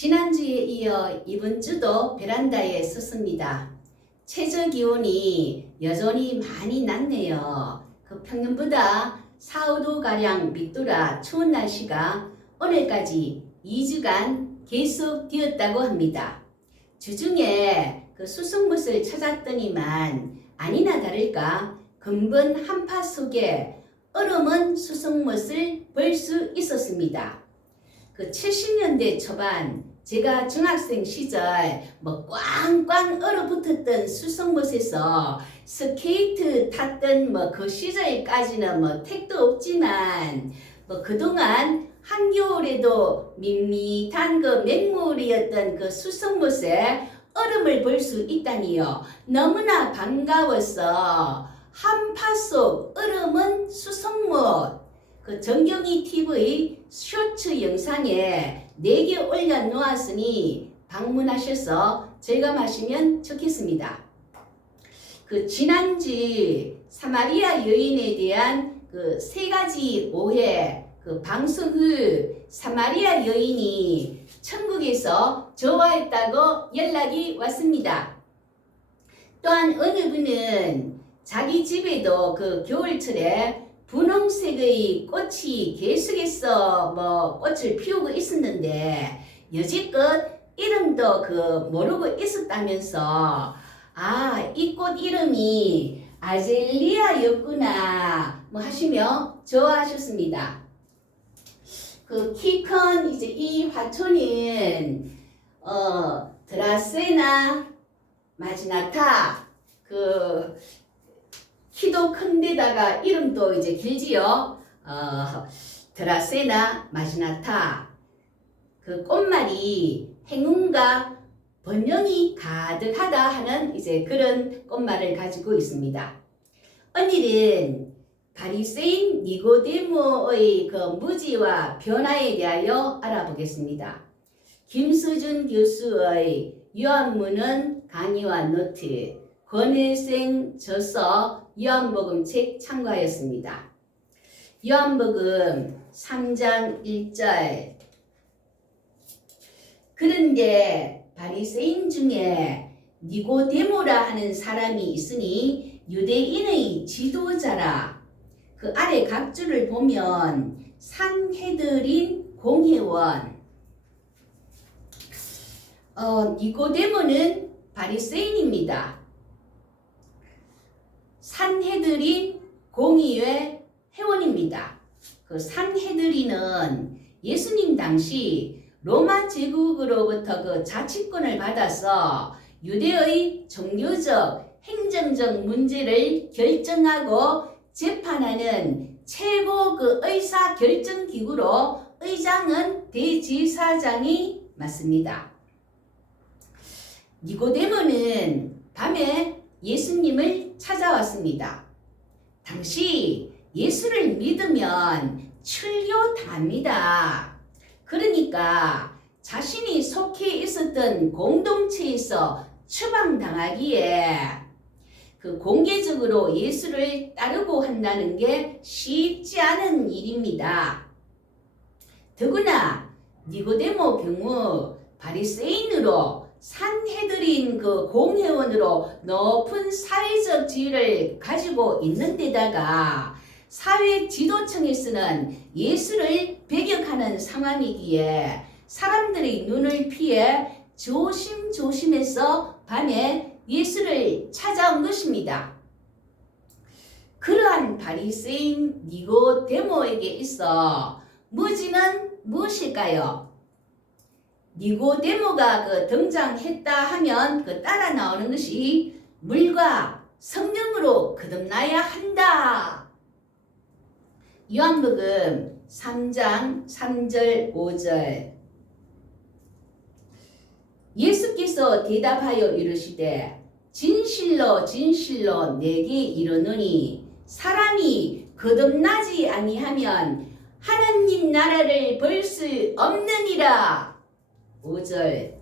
지난주에 이어 이번 주도 베란다에 섰습니다. 최저 기온이 여전히 많이 낮네요. 그 평년보다 4, 5도가량 밑돌아 추운 날씨가 오늘까지 2주간 계속되었다고 합니다. 주중에 그 수성못을 찾았더니만 아니나 다를까 근본 한파 속에 얼음은 수성못을 볼 수 있었습니다. 그 70년대 초반 제가 중학생 시절 꽝꽝 얼어붙었던 수성못에서 스케이트 탔던 그 시절까지는 택도 없지만 그동안 한겨울에도 밋밋한 그 맹물이었던 그 수성못에 얼음을 볼 수 있다니요. 너무나 반가워서 한파 속 얼음은 수성못 그 정경이 TV 쇼츠 영상에 4개 올려놓았으니 방문하셔서 절감하시면 좋겠습니다. 그 지난주 사마리아 여인에 대한 그 3가지 오해 그 방송 후 사마리아 여인이 천국에서 좋아했다고 연락이 왔습니다. 또한 어느 분은 자기 집에도 그 겨울철에 분홍색의 꽃이 계속해서 꽃을 피우고 있었는데 여지껏 이름도 모르고 있었다면서 이 꽃 이름이 아젤리아였구나 하시며 좋아하셨습니다. 그 키 큰 이 화초는 드라세나 마지나타 키도 큰데다가 이름도 길지요. 드라세나 마지나타 그 꽃말이 행운과 번영이 가득하다 하는 그런 꽃말을 가지고 있습니다. 오늘은 바리새인 니고데모의 그 무지와 변화에 대하여 알아보겠습니다. 김수준 교수의 요한문헌 강의와 노트 권혜생 저서 요한복음 책 참고하였습니다. 요한복음 3장 1절 그런데 바리새인 중에 니고데모라 하는 사람이 있으니 유대인의 지도자라. 그 아래 각주를 보면 산헤드린 공회원 니고데모는 바리새인입니다. 산헤드린 공의회 회원입니다. 그 산헤드린은 예수님 당시 로마 제국으로부터 그 자치권을 받아서 유대의 종교적, 행정적 문제를 결정하고 재판하는 최고 그 의사 결정 기구로 의장은 대지사장이 맞습니다. 니고데모는 밤에 예수님을 찾아왔습니다. 당시 예수를 믿으면 출교당합니다. 그러니까 자신이 속해 있었던 공동체에서 추방당하기에 그 공개적으로 예수를 따르고 한다는 게 쉽지 않은 일입니다. 더구나 니고데모 경우 바리새인으로 산헤드린 그 공회원으로 높은 사회적 지위를 가지고 있는 데다가 사회 지도층에서는 예수를 배격하는 상황이기에 사람들의 눈을 피해 조심조심해서 밤에 예수를 찾아온 것입니다. 그러한 바리새인 니고데모에게 있어 무지는 무엇일까요? 니고데모가 등장했다 하면 따라 나오는 것이 물과 성령으로 거듭나야 한다. 요한복음 3장 3절 5절 예수께서 대답하여 이르시되 진실로 진실로 내게 이르노니 사람이 거듭나지 아니하면 하느님 나라를 볼 수 없느니라. 5절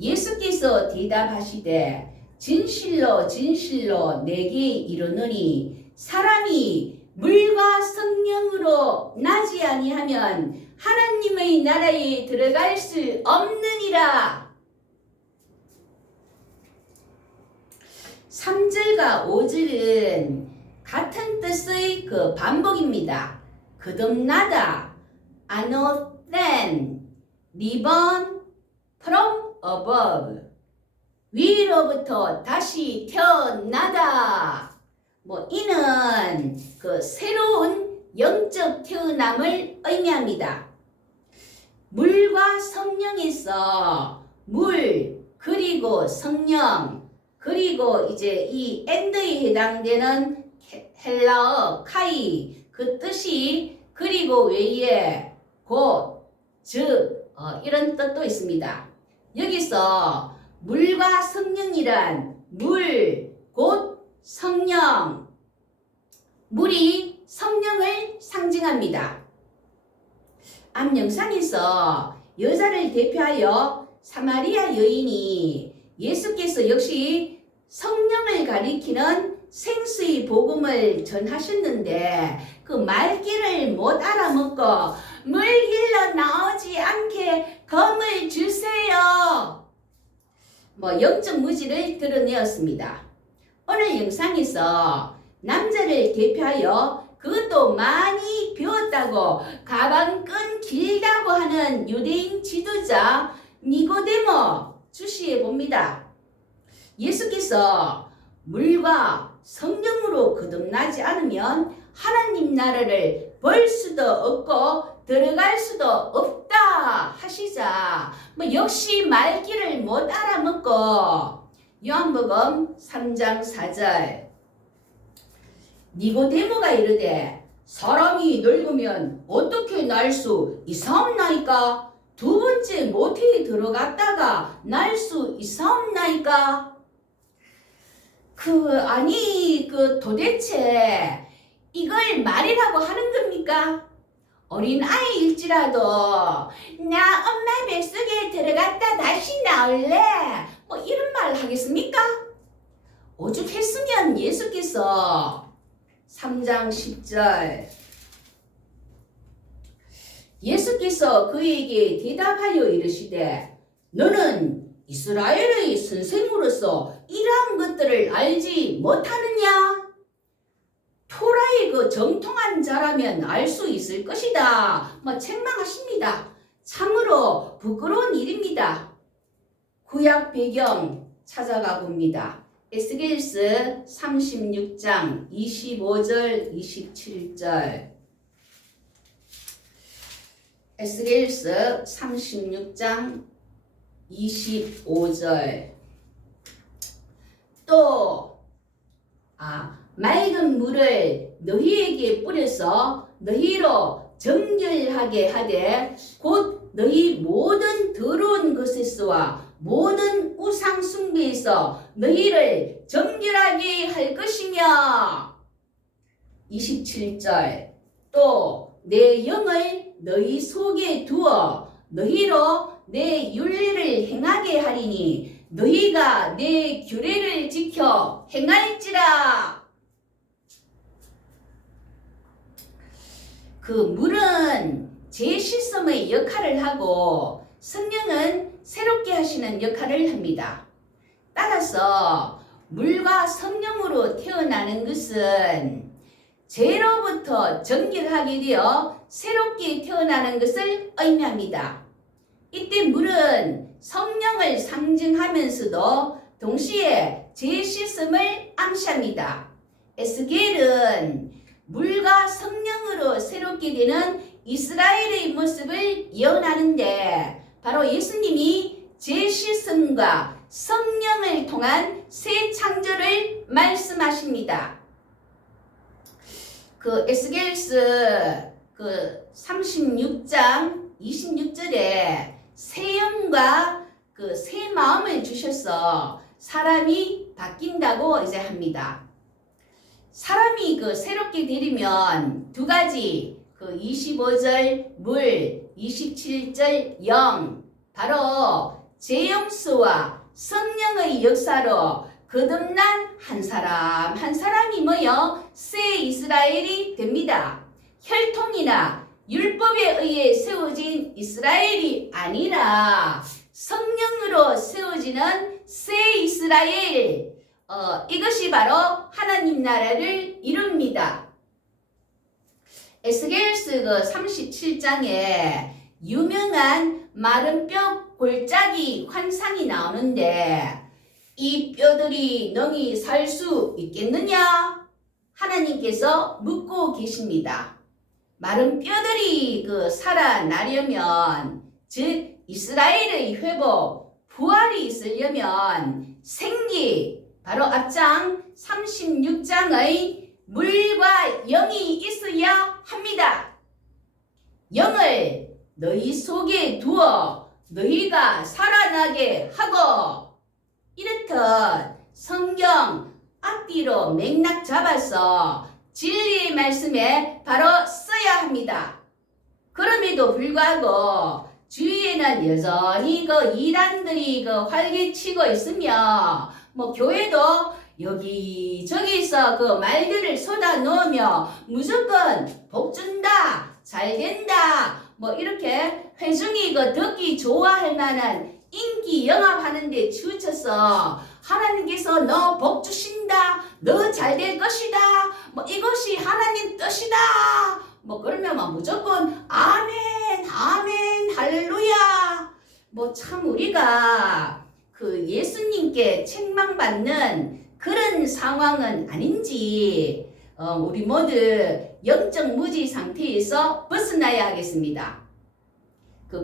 예수께서 대답하시되 진실로 진실로 내게 이르노니 사람이 물과 성령으로 나지 아니하면 하나님의 나라에 들어갈 수 없느니라. 3절과 5절은 같은 뜻의 그 반복입니다. 거듭나다, anothen, reborn from above, 위로부터 다시 태어나다. 이는 그 새로운 영적 태어남을 의미합니다. 물과 성령에서 물, 그리고 성령, 그리고 이제 이 엔드에 해당되는 헬라어 카이, 그 뜻이 그리고 외에 곧, 즉 이런 뜻도 있습니다. 여기서 물과 성령이란 물, 곧 성령, 물이 성령을 상징합니다. 앞 영상에서 여자를 대표하여 사마리아 여인이 예수께서 역시 성령을 가리키는 생수의 복음을 전하셨는데 그 말귀를 못 알아먹고 물 길러 나오지 않게 검을 주세요. 영적 무지를 드러내었습니다. 오늘 영상에서 남자를 대표하여 그것도 많이 배웠다고 가방끈 길다고 하는 유대인 지도자 니고데모 주시해 봅니다. 예수께서 물과 성령으로 거듭나지 않으면 하나님 나라를 볼 수도 없고 들어갈 수도 없다 하시자 역시 말귀를 못 알아먹고 요한복음 3장 4절 니고데모가 이르되 사람이 늙으면 어떻게 날 수 있사옵나이까? 두 번째 모태에 들어갔다가 날 수 있사옵나이까? 도대체 이걸 말이라고 하는 겁니까? 어린 아이일지라도 나 엄마 뱃속에 들어갔다 다시 나올래? 이런 말 하겠습니까? 오죽했으면 예수께서 3장 10절 예수께서 그에게 대답하여 이르시되 너는 이스라엘의 선생으로서 이러한 것들을 알지 못하느냐? 토라의 그 정통한 자라면 알 수 있을 것이다. 책망하십니다. 참으로 부끄러운 일입니다. 구약 배경 찾아가 봅니다. 에스겔서 36장 25절 27절 에스겔서 36장 25절 또 맑은 물을 너희에게 뿌려서 너희로 정결하게 하되 곧 너희 모든 더러운 것에서와 모든 우상 숭배에서 너희를 정결하게 할 것이며 27절 또 내 영을 너희 속에 두어 너희로 내 윤리를 행하게 하리니 너희가 내 규례를 지켜 행할지라. 그 물은 재실성의 역할을 하고 성령은 새롭게 하시는 역할을 합니다. 따라서 물과 성령으로 태어나는 것은 죄로부터 정결하게 되어 새롭게 태어나는 것을 의미합니다. 이때 물은 성령을 상징하면서도 동시에 재실성을 암시합니다. 에스겔은 물과 성령으로 새롭게 되는 이스라엘의 모습을 예언하는데 바로 예수님이 재실성과 성령을 통한 새 창조를 말씀하십니다. 에스겔서 36장 26절에 새 영과 새 마음을 주셔서 사람이 바뀐다고 이제 합니다. 사람이 새롭게 되려면 두 가지 25절 물, 27절 영, 바로 제영수와 성령의 역사로 거듭난 한 사람 한 사람이 모여 새 이스라엘이 됩니다. 혈통이나 율법에 의해 세워진 이스라엘이 아니라 성령으로 세워지는 새 이스라엘, 이것이 바로 하나님 나라를 이룹니다. 에스겔서 그 37장에 유명한 마른 뼈 골짜기 환상이 나오는데 이 뼈들이 능히 살 수 있겠느냐? 하나님께서 묻고 계십니다. 마른 뼈들이 살아나려면, 즉 이스라엘의 회복, 부활이 있으려면 생기, 바로 앞장 36장의 물과 영이 있어야 합니다. 영을 너희 속에 두어 너희가 살아나게 하고, 이렇듯 성경 앞뒤로 맥락 잡아서 진리의 말씀에 바로 써야 합니다. 그럼에도 불구하고 주위에는 여전히 이단들이 활개치고 있으며, 교회도 여기저기서 말들을 쏟아 놓으며 무조건 복 준다, 잘 된다, 이렇게 회중이 듣기 좋아할 만한 인기 영합하는 데 치우쳐서 하나님께서 너 복 주신다, 너 잘 될 것이다, 이것이 하나님 뜻이다, 그러면 무조건 아멘, 아멘, 할렐루야. 참 우리가 예수님께 책망받는 그런 상황은 아닌지, 우리 모두 영적 무지 상태에서 벗어나야 하겠습니다.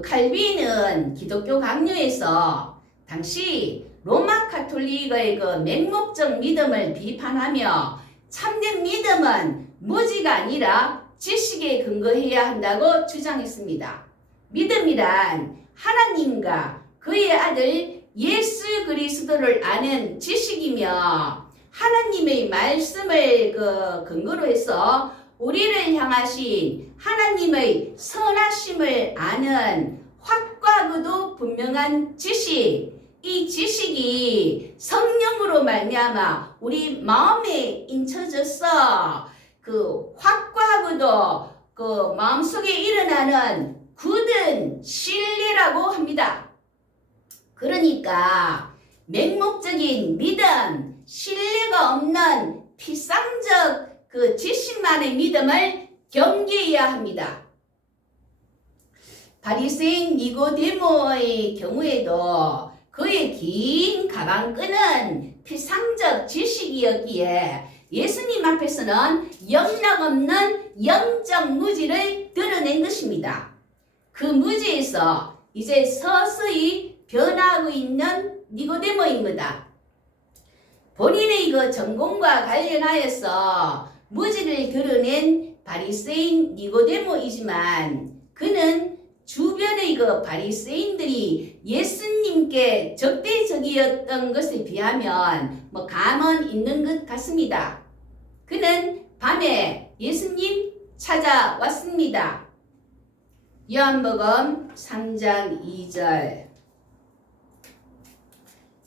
칼빈은 기독교 강요에서 당시 로마 카톨릭의 맹목적 믿음을 비판하며 참된 믿음은 무지가 아니라 지식에 근거해야 한다고 주장했습니다. 믿음이란 하나님과 그의 아들 예수 그리스도를 아는 지식이며, 하나님의 말씀을 근거로 해서 우리를 향하신 하나님의 선하심을 아는 확고하고도 분명한 지식, 이 지식이 성령으로 말미암아 우리 마음에 인쳐져서 확고하고도 마음속에 일어나는 굳은 신뢰라고 합니다. 그러니까 맹목적인 믿음, 신뢰가 없는 피상적 지식만의 믿음을 경계해야 합니다. 바리새인 니고데모의 경우에도 그의 긴 가방끈은 피상적 지식이었기에 예수님 앞에서는 영락없는 영적 무지를 드러낸 것입니다. 그 무지에서 이제 서서히 변하고 있는 니고데모입니다. 본인의 전공과 관련하여서 무지를 드러낸 바리새인 니고데모이지만, 그는 주변의 바리새인들이 예수님께 적대적이었던 것에 비하면 감은 있는 것 같습니다. 그는 밤에 예수님 찾아왔습니다. 요한복음 3장 2절.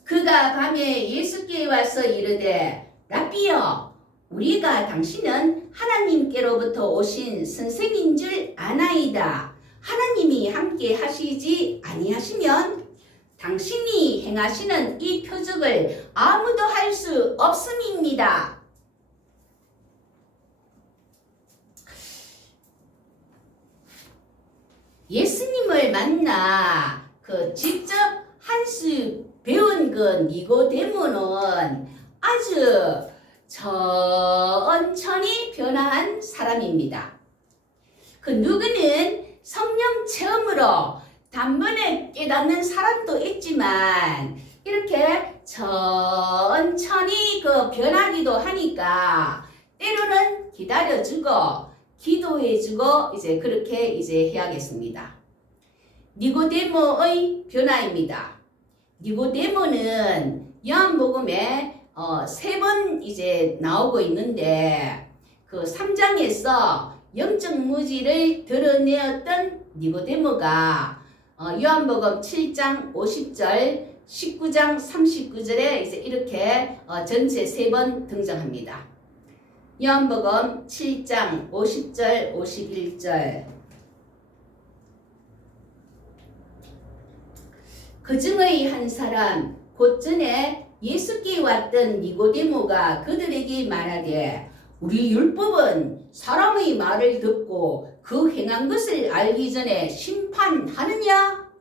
그가 밤에 예수께 와서 이르되 라삐여, 우리가 당신은 하나님께로부터 오신 선생인 줄 아나이다. 하나님이 함께 하시지 아니하시면 당신이 행하시는 이 표적을 아무도 할 수 없음입니다. 예수님을 만나 직접 한 수 배운 니고데모는 아주 천천히 변화한 사람입니다. 누구는 성령 체험으로 단번에 깨닫는 사람도 있지만, 이렇게 천천히 변하기도 하니까 때로는 기다려주고 기도해주고 그렇게 해야겠습니다. 니고데모의 변화입니다. 니고데모는 요한복음에 3번 나오고 있는데, 3장에서 영적 무지를 드러내었던 니고데모가 요한복음 7장 50절, 19장 39절에 이렇게 전체 3번 등장합니다. 요한복음 7장 50절, 51절. 그 중의 한 사람 곧 전에 예수께 왔던 니고데모가 그들에게 말하되 우리 율법은 사람의 말을 듣고 그 행한 것을 알기 전에 심판하느냐?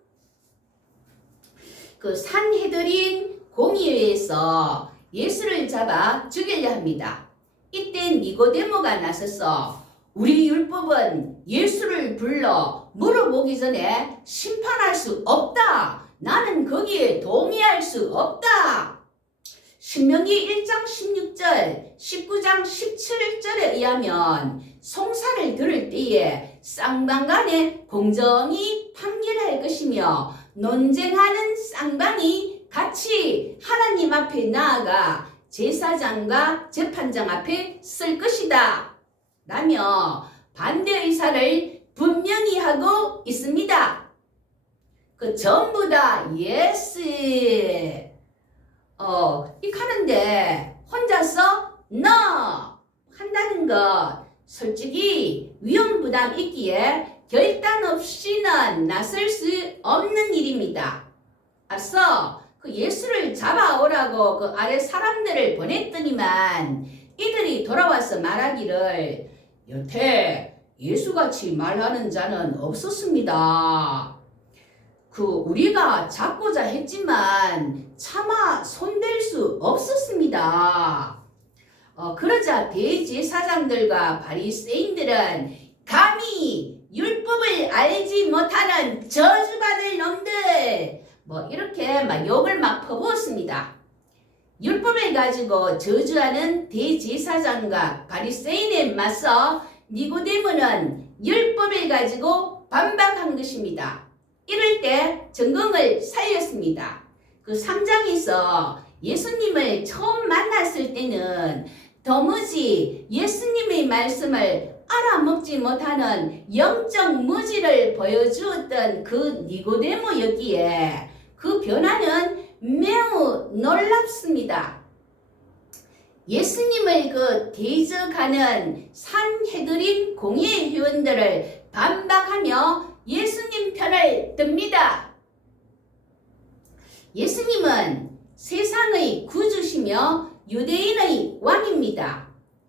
그 산헤드린 공의회에서 예수를 잡아 죽이려 합니다. 이때 니고데모가 나서서 우리 율법은 예수를 불러 물어보기 전에 심판할 수 없다. 나는 거기에 동의할 수 없다. 신명기 1장 16절, 19장 17절에 의하면 송사를 들을 때에 쌍방간에 공정히 판결할 것이며 논쟁하는 쌍방이 같이 하나님 앞에 나아가 제사장과 재판장 앞에 설 것이다. 라며 반대 의사를 분명히 하고 있습니다. 그 전부 다 예스. 이렇게 하는데 혼자서 no 한다는 것 솔직히 위험 부담 있기에 결단 없이는 나설 수 없는 일입니다. 앞서 그 예수를 잡아오라고 그 아래 사람들을 보냈더니만 이들이 돌아와서 말하기를 여태 예수같이 말하는 자는 없었습니다. 우리가 잡고자 했지만 차마 손댈 수 없었습니다. 그러자 대제사장들과 바리새인들은 감히 율법을 알지 못하는 저주받을 놈들 이렇게 욕을 퍼부었습니다. 율법을 가지고 저주하는 대제사장과 바리새인에 맞서 니고데모는 율법을 가지고 반박한 것입니다. 이럴 때 정경을 살렸습니다. 그 3장에서 예수님을 처음 만났을 때는 도무지 예수님의 말씀을 알아먹지 못하는 영적 무지를 보여주었던 그 니고데모였기에 그 변화는 매우 놀랍습니다. 예수님을 대적하는 산헤드린 공예 회원들을 반박하며 예수님 편을 듭니다. 예수님은 세상의 구주시며 유대인의 왕입니다.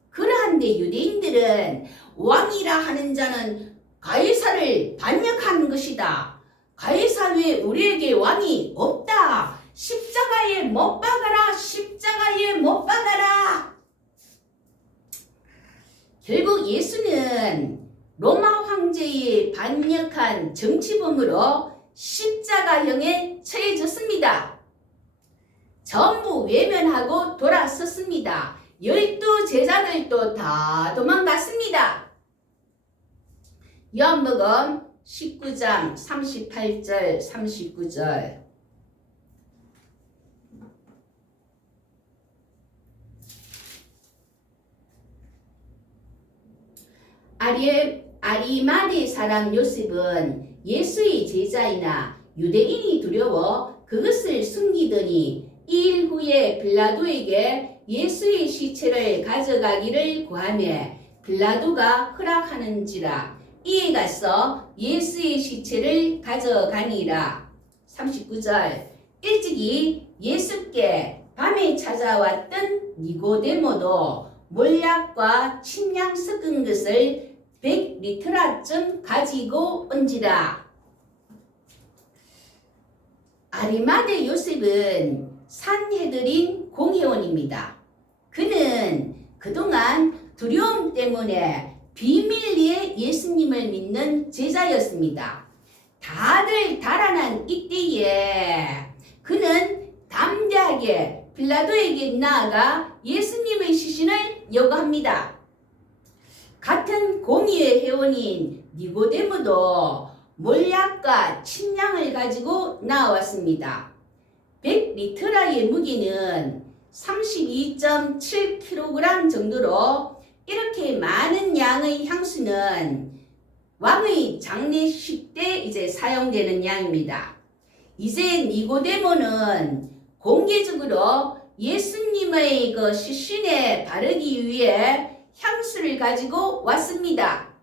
그러한데 유대인들은 왕이라 하는 자는 가이사를 반역하는 것이다. 가이사 외에 우리에게 왕이 없다. 십자가에 못 박아라. 십자가에 못 박아라. 결국 예수는 로마 황제에 반역한 정치범으로 십자가형에 처해졌습니다. 전부 외면하고 돌아섰습니다. 12제자들도 다 도망갔습니다. 요한복음 19장 38절 39절 아리마대 사람 요셉은 예수의 제자이나 유대인이 두려워 그것을 숨기더니 2일 후에 빌라도에게 예수의 시체를 가져가기를 구하며 빌라도가 허락하는지라 이에 가서 예수의 시체를 가져가니라. 39절 일찍이 예수께 밤에 찾아왔던 니고데모도 몰약과 침량 섞은 것을 100리터라쯤 가지고 온지라. 아리마대 요셉은 산헤드린 공회원입니다. 그는 그동안 두려움 때문에 비밀리에 예수님을 믿는 제자였습니다. 다들 달아난 이때에 그는 담대하게 빌라도에게 나아가 예수님의 시신을 요구합니다. 같은 공의회 회원인 니고데모도 몰약과 침량을 가지고 나왔습니다. 100리터라의 무게는 32.7kg 정도로 이렇게 많은 양의 향수는 왕의 장례식 때 사용되는 양입니다. 이제 니고데모는 공개적으로 예수님의 그 시신에 바르기 위해 향수를 가지고 왔습니다.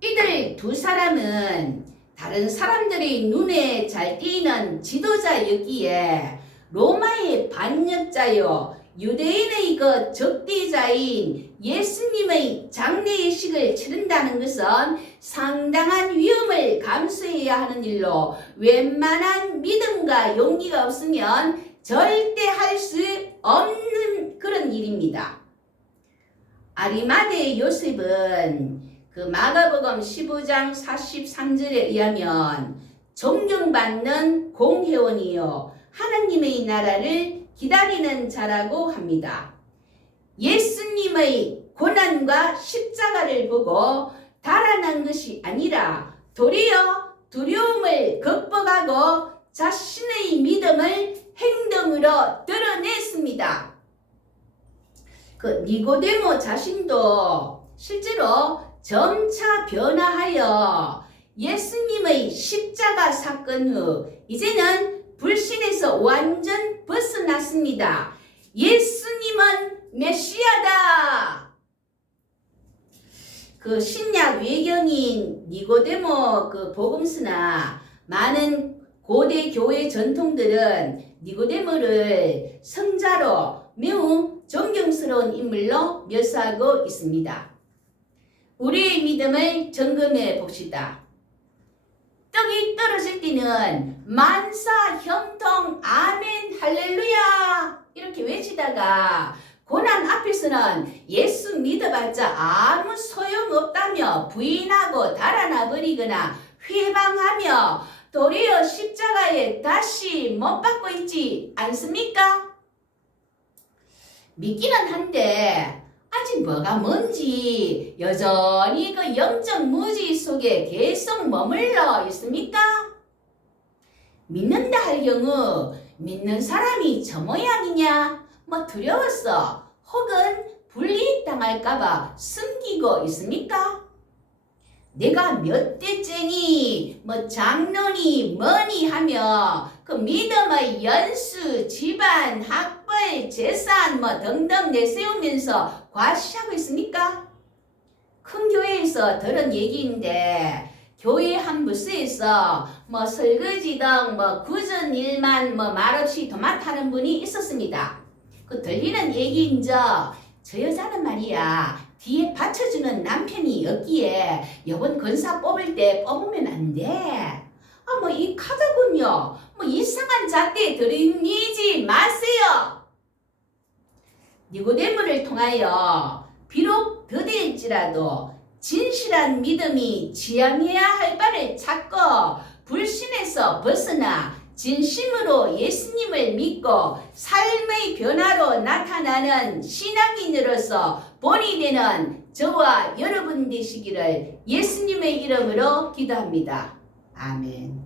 이들 두 사람은 다른 사람들의 눈에 잘 띄는 지도자였기에 로마의 반역자요 유대인의 그 적대자인 예수님의 장례식을 치른다는 것은 상당한 위험을 감수해야 하는 일로 웬만한 믿음과 용기가 없으면 절대 할 수 없는 그런 일입니다. 아리마대 요셉은 그 마가복음 15장 43절에 의하면 존경받는 공회원이요 하나님의 나라를 기다리는 자라고 합니다. 예수님의 고난과 십자가를 보고 달아난 것이 아니라 도리어 두려움을 극복하고 자신의 믿음을 행동으로 드러냈습니다. 그 니고데모 자신도 실제로 점차 변화하여 예수님의 십자가 사건 후 이제는 불신에서 완전 벗어났습니다. 예수님은 메시아다. 그 신약 외경인 니고데모 그 복음서나 많은 고대 교회 전통들은 니고데모를 성자로 매우 존경스러운 인물로 묘사하고 있습니다. 우리의 믿음을 점검해 봅시다. 떡이 떨어질 때는 만사 형통 아멘 할렐루야 이렇게 외치다가 고난 앞에서는 예수 믿어봤자 아무 소용없다며 부인하고 달아나 버리거나 회방하며 도리어 십자가에 다시 못 박고 있지 않습니까? 믿기는 한데 아직 뭐가 뭔지 여전히 그 영적 무지 속에 계속 머물러 있습니까? 믿는다 할 경우 믿는 사람이 저 모양이냐 뭐 두려워서 혹은 분리당할까봐 숨기고 있습니까? 내가 몇 대째니 뭐 장로니 뭐니 하며 그 믿음의 연수, 집안, 학벌, 재산 뭐 등등 내세우면서 과시하고 있습니까? 큰 교회에서 들은 얘기인데 교회 한 부스에서 뭐 설거지 등 뭐 굳은 일만 뭐 말없이 도맡아하는 분이 있었습니다. 그 들리는 얘기인저 저 여자는 말이야 뒤에 받쳐주는 남편이 없기에 요번 권사 뽑을 때 뽑으면 안 돼. 아 뭐 이 카드군요. 뭐 이상한 잣대에 들이미지 마세요. 니고데모를 통하여 비록 더딜지라도 진실한 믿음이 지향해야 할 바를 찾고 불신에서 벗어나 진심으로 예수님을 믿고 삶의 변화로 나타나는 신앙인으로서 본이 되는 저와 여러분 되시기를 예수님의 이름으로 기도합니다. 아멘.